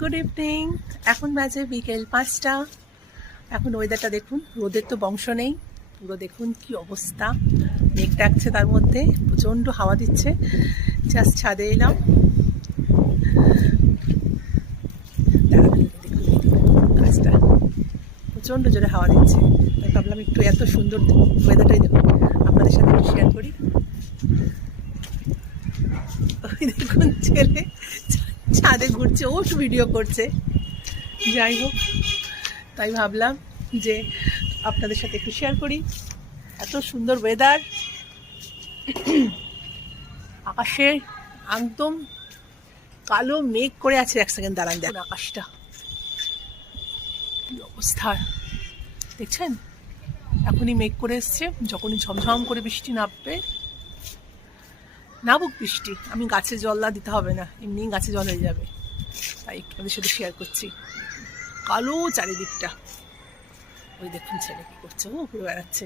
Good evening. এখন বাজে বিকেল 5টা। এখন ওয়েদারটা দেখুন, রোদের তো বংশ নেই, পুরো দেখুন কি অবস্থা। মেঘ ডাকছে, তার মধ্যে প্রচণ্ড হাওয়া দিচ্ছে। জাস্ট ছাদে এলাম, দেখুন গাছটা প্রচণ্ড জোরে হাওয়া দিচ্ছে, তাই ভাবলাম একটু এত সুন্দর ওয়েদারটাই দেখুন আপনাদের সাথে একটু শেয়ার করি। ওই দেখুন ছেলে ছাদে ঘুরছে, ও একটু ভিডিও করছে। যাই হোক, তাই ভাবলাম যে আপনাদের সাথে একটু শেয়ার করি। এত সুন্দর ওয়েদার, আকাশে একদম কালো মেঘ করে আছে। এক সেকেন্ড দাঁড়ান, দেখুন আকাশটা কি অবস্থা দেখছেন। এখনই মেঘ করে এসছে, যখনই ঝমঝম করে বৃষ্টি নামুক বৃষ্টি, আমি গাছে জল না দিতে হবে না, এমনি গাছে জল হয়ে যাবে। তাই আপনাদের সাথে শেয়ার করছি। কালো চারিদিকটা, ওই দেখুন ছেলে কি করছে, ও ঘুরে বেড়াচ্ছে।